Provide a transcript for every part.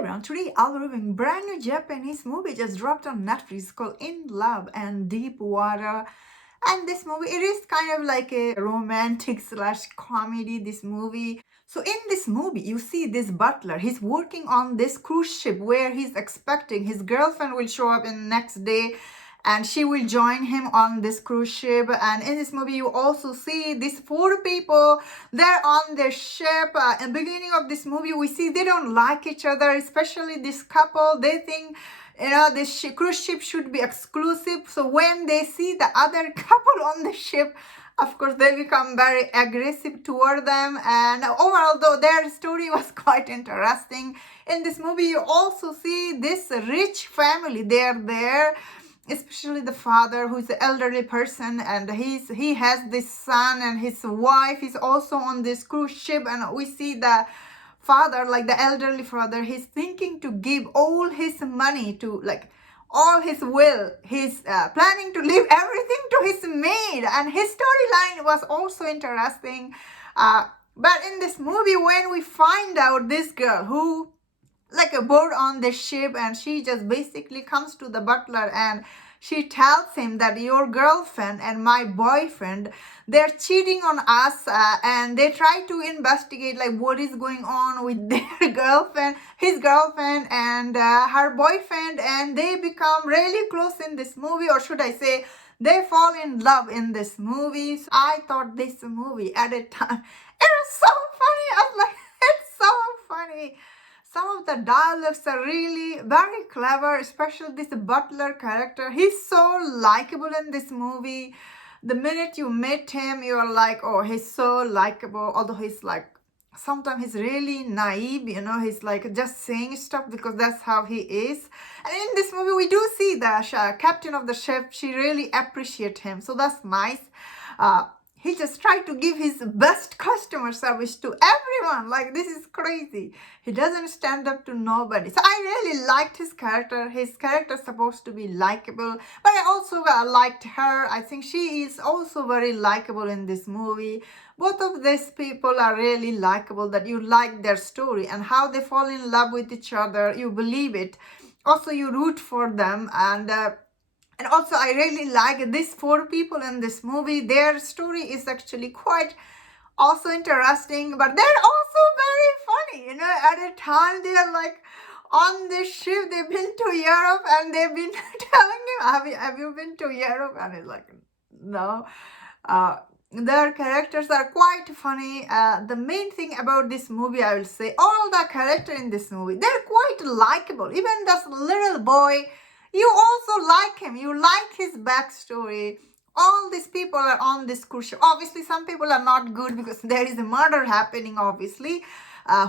everyone, today I'll be reviewing brand new Japanese movie just dropped on Netflix called In Love and Deep Water. And this movie, it is kind of like a romantic slash comedy, this movie. So in this movie, you see this butler, he's working on this cruise ship where he's expecting his girlfriend will show up in next day and she will join him on this cruise ship. And in this movie you also see these four people, they're on the ship. In the beginning of this movie we see they don't like each other, especially this couple. They think this cruise ship should be exclusive. So when they see the other couple on the ship, of course they become very aggressive toward them. And overall though, their story was quite interesting. In this movie you also see this rich family, they're there, especially the father, who's an elderly person, and he has this son, and his wife is also on this cruise ship. And we see the father, like the elderly father, he's thinking to give all his money to, like, all his will. He's planning to leave everything to his maid, and his storyline was also interesting. But in this movie, when we find out this girl who like aboard on the ship, and she just basically comes to the butler and she tells him that your girlfriend and my boyfriend, they're cheating on us, and they try to investigate like what is going on with their girlfriend, his girlfriend and her boyfriend, and they become really close in this movie, or should I say they fall in love in this movie. So I thought this movie at a time, it was so funny. I was like, it's so funny. Some of the dialogues are really very clever, especially this butler character. He's so likable in this movie. The minute you meet him, you're like, oh, he's so likable. Although he's like, sometimes he's really naive, he's like just saying stuff because that's how he is. And in this movie, we do see the captain of the ship. She really appreciates him. So that's nice. He just tried to give his best customer service to everyone. Like, this is crazy. He doesn't stand up to nobody. So I really liked his character. His character is supposed to be likable, but I also liked her. I think she is also very likable in this movie. Both of these people are really likable, that you like their story and how they fall in love with each other. You believe it. Also, you root for them. And also, I really like these four people in this movie. Their story is actually quite also interesting, but they're also very funny. At a time they're like on this ship, they've been to Europe, and they've been telling him, have you been to Europe? And he's like, no. Their characters are quite funny. The main thing about this movie, I will say, all the characters in this movie, they're quite likable. Even this little boy, you also like him. You like his backstory. All these people are on this cruise ship. Obviously, some people are not good because there is a murder happening, obviously.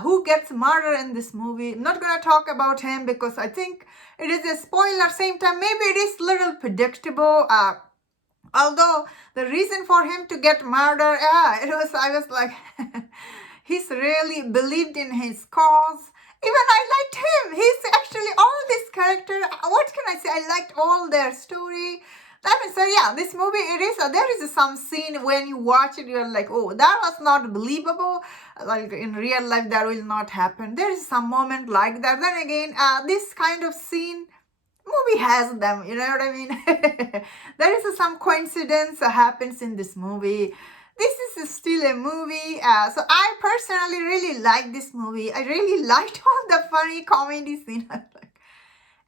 Who gets murdered in this movie? I'm not going to talk about him because I think it is a spoiler. Same time, maybe it is a little predictable. Although the reason for him to get murdered, I was like, he's really believed in his cause. Even I liked him. He's actually all this character. What can I say? I liked all their story. That means, yeah, this movie, there is some scene when you watch it, you're like, oh, that was not believable. Like in real life, that will not happen. There is some moment like that. Then again, this kind of scene, movie has them, you know what I mean? There is some coincidence happens in this movie. This is still a movie. So I personally really like this movie. I really liked all the funny comedy scenes.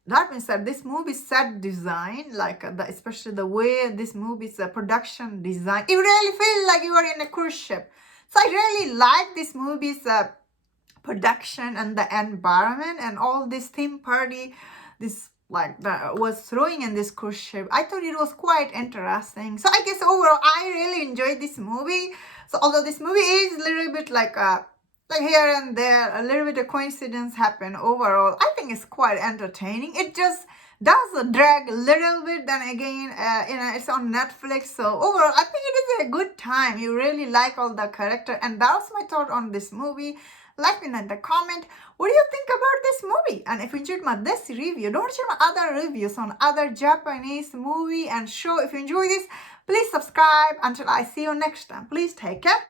That means that this movie's set design, like especially the way this movie's production design, you really feel like you are in a cruise ship. So I really like this movie's production and the environment and all this theme party, this like that was throwing in this cruise ship. I thought it was quite interesting. So I guess overall I really enjoyed this movie. So although this movie is a little bit like here and there, a little bit of coincidence happen, overall I think it's quite entertaining. It just does drag a little bit. Then again, it's on Netflix. So overall I think it is a good time. You really like all the character, and that's my thought on this movie. Let me know in the comment, what do you think about this movie? And if you enjoyed this review, don't share my other reviews on other Japanese movie and show. If you enjoy this, please subscribe. Until I see you next time, please take care.